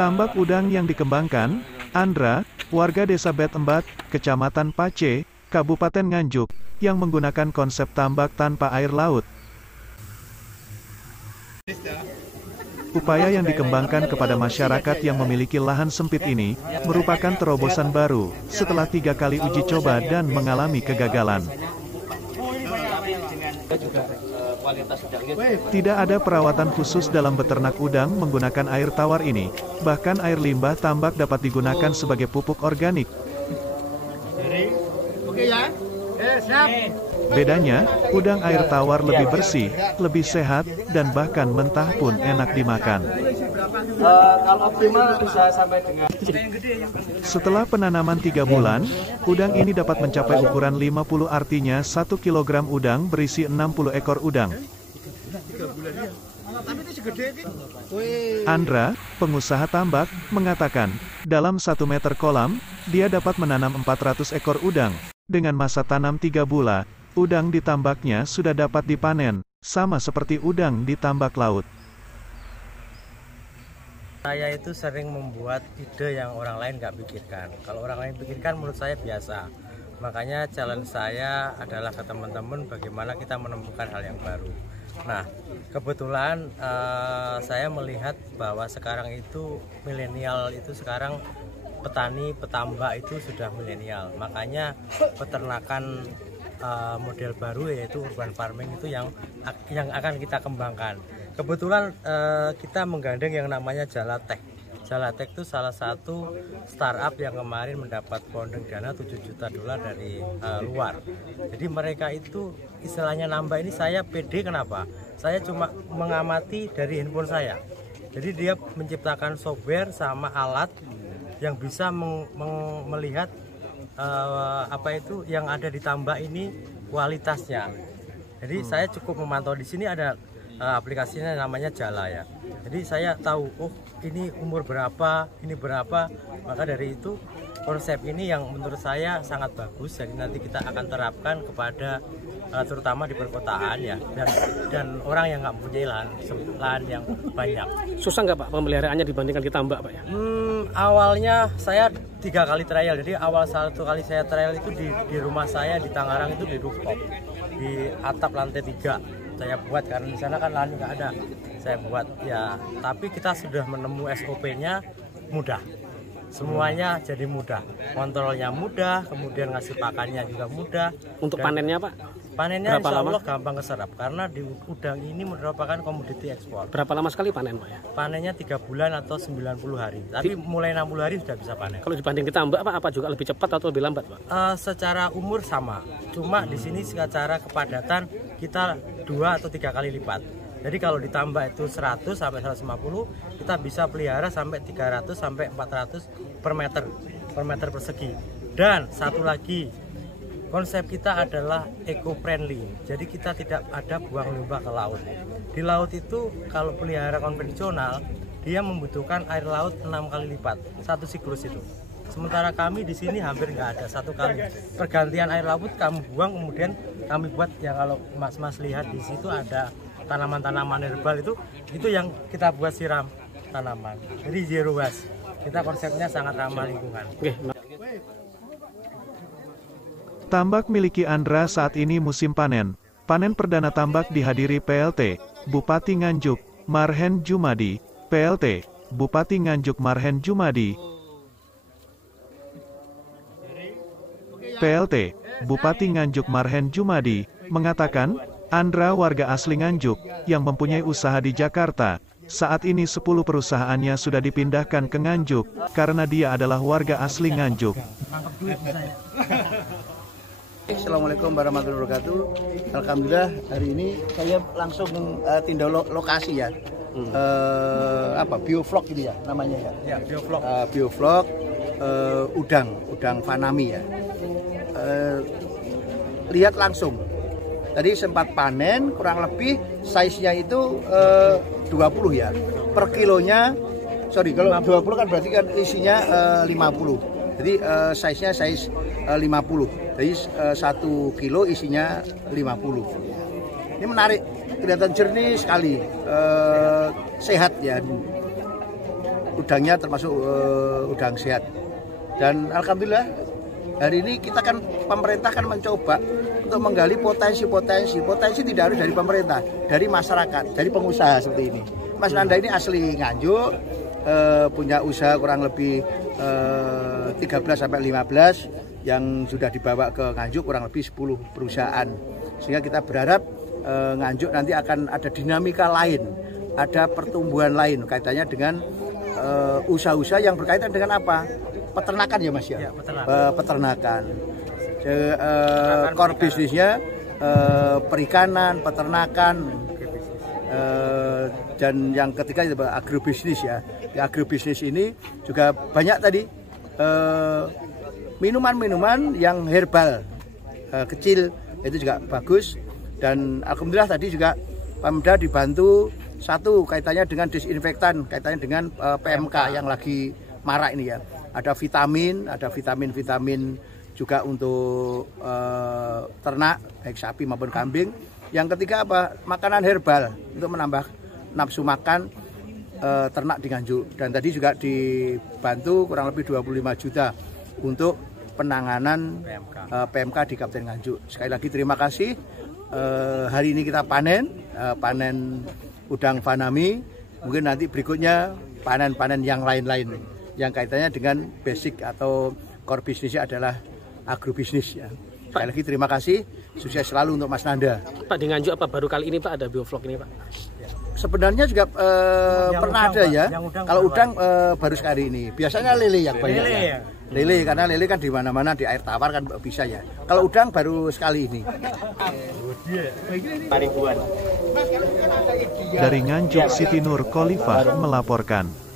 Tambak udang yang dikembangkan, Andra, warga desa Bet Embat, Kecamatan Pace, Kabupaten Nganjuk, yang menggunakan konsep tambak tanpa air laut. Upaya yang dikembangkan kepada masyarakat yang memiliki lahan sempit ini, merupakan terobosan baru, setelah 3 kali uji coba dan mengalami kegagalan. Tidak ada perawatan khusus dalam beternak udang menggunakan air tawar ini, bahkan air limbah tambak dapat digunakan sebagai pupuk organik. Bedanya, udang air tawar lebih bersih, lebih sehat, dan bahkan mentah pun enak dimakan. Kalau optimal bisa sampai dengan. Setelah penanaman 3 bulan, udang ini dapat mencapai ukuran 50, artinya 1 kg udang berisi 60 ekor udang. Andra, pengusaha tambak, mengatakan, dalam 1 meter kolam, dia dapat menanam 400 ekor udang. Dengan masa tanam 3 bulan, udang di tambaknya sudah dapat dipanen, sama seperti udang di tambak laut. Saya itu sering membuat ide yang orang lain nggak pikirkan. Kalau orang lain pikirkan menurut saya biasa. Makanya challenge saya adalah ke teman-teman bagaimana kita menemukan hal yang baru. Nah, kebetulan saya melihat bahwa sekarang itu milenial itu sekarang petani, petambak itu sudah milenial. Makanya peternakan model baru yaitu urban farming itu yang akan kita kembangkan. Kebetulan kita menggandeng yang namanya Jalatek. Jalatek itu salah satu startup yang kemarin mendapat funding dana $7 juta dari luar. Jadi mereka itu istilahnya nambah ini saya pede kenapa? Saya cuma mengamati dari handphone saya. Jadi dia menciptakan software sama alat yang bisa melihat apa itu yang ada di tambak ini kualitasnya. Jadi saya cukup memantau di sini ada aplikasinya namanya Jala ya. Jadi saya tahu oh ini umur berapa, ini berapa. Maka dari itu konsep ini yang menurut saya sangat bagus. Jadi nanti kita akan terapkan kepada terutama di perkotaan ya dan orang yang nggak mempunyai lahan yang banyak. Susah nggak Pak pemeliharaannya dibandingkan di tambak Pak ya? Awalnya saya 3 kali trial. Jadi awal 1 kali saya trial itu di rumah saya di Tangerang itu di rooftop di atap lantai 3 saya buat karena di sana kan lahan nggak ada. Saya buat ya, tapi kita sudah menemu SOP-nya mudah. Semuanya jadi mudah, kontrolnya mudah, kemudian ngasih pakannya juga mudah. Untuk panennya Pak? Panennya insya Allah gampang keserap karena di udang ini merupakan komoditi ekspor. Berapa lama sekali panen Pak ya? Panennya 3 bulan atau 90 hari, tapi mulai 60 hari sudah bisa panen. Kalau dibanding di tambak Pak, apa juga lebih cepat atau lebih lambat Pak? Secara umur sama, cuma di sini secara kepadatan kita 2 atau 3 kali lipat. Jadi kalau ditambah itu 100 sampai 150, kita bisa pelihara sampai 300 sampai 400 per meter persegi. Dan satu lagi, konsep kita adalah eco-friendly. Jadi kita tidak ada buang limbah ke laut. Di laut itu kalau pelihara konvensional, dia membutuhkan air laut 6 kali lipat satu siklus itu. Sementara kami di sini hampir nggak ada 1 kali. Pergantian air laut kami buang, kemudian kami buat yang kalau mas-mas lihat di situ ada tanaman-tanaman herbal itu yang kita buat siram tanaman. Jadi zero waste. Kita konsepnya sangat ramah lingkungan. Tambak miliki Andra saat ini musim panen. Panen perdana tambak dihadiri PLT, Bupati Nganjuk, Marhen Jumadi, PLT, Bupati Nganjuk Marhen Jumadi, PLT, Bupati Nganjuk Marhen Jumadi, mengatakan, Andra warga asli Nganjuk, yang mempunyai usaha di Jakarta. Saat ini 10 perusahaannya sudah dipindahkan ke Nganjuk, karena dia adalah warga asli Nganjuk. Assalamualaikum warahmatullahi wabarakatuh. Alhamdulillah hari ini saya langsung tindak lokasi ya. Biovlog gitu ya namanya ya. Ya, biovlog. Biovlog udang fanami ya. Lihat langsung. Tadi sempat panen kurang lebih size-nya itu 20 ya. Per kilonya kalau 20 kan berarti kan isinya 50. Jadi size-nya size 50. Jadi 1 kilo isinya 50. Ini menarik, kelihatan jernih sekali. sehat ya. Udangnya termasuk udang sehat. Dan alhamdulillah hari ini kita kan pemerintah kan mencoba untuk menggali potensi tidak harus dari pemerintah, dari masyarakat, dari pengusaha seperti ini. Mas Nanda ini asli Nganjuk, punya usaha kurang lebih 13 sampai 15 yang sudah dibawa ke Nganjuk kurang lebih 10 perusahaan. Sehingga kita berharap Nganjuk nanti akan ada dinamika lain, ada pertumbuhan lain kaitannya dengan usaha-usaha yang berkaitan dengan apa? Peternakan ya Mas ya? Ya, peternakan. Core bisnisnya perikanan, peternakan, dan yang ketiga itu agrobisnis ya. Di agrobisnis ini juga banyak tadi minuman-minuman yang herbal kecil, itu juga bagus. Dan alhamdulillah tadi juga Pemda dibantu satu kaitannya dengan disinfektan, kaitannya dengan PMK yang lagi marak ini ya. Ada vitamin juga untuk ternak baik sapi maupun kambing. Yang ketiga apa? Makanan herbal untuk menambah nafsu makan ternak di Nganjuk. Dan tadi juga dibantu kurang lebih 25 juta untuk penanganan PMK di Kabupaten Nganjuk. Sekali lagi terima kasih. Hari ini kita panen udang fanami. Mungkin nanti berikutnya panen-panen yang lain-lain yang kaitannya dengan basic atau core bisnisnya adalah agrobisnis ya. Sekali lagi terima kasih, sukses selalu untuk Mas Nanda. Pak, di Nganjuk apa baru kali ini Pak ada biovlog ini Pak? Sebenarnya juga pernah ada ya. Kalau udang baru sekali ini. Biasanya lele yang banyak. Lele karena lele kan di mana-mana di air tawar kan bisa ya. Kalau udang baru sekali ini. Dari Nganjuk, Siti Nur Khalifah melaporkan.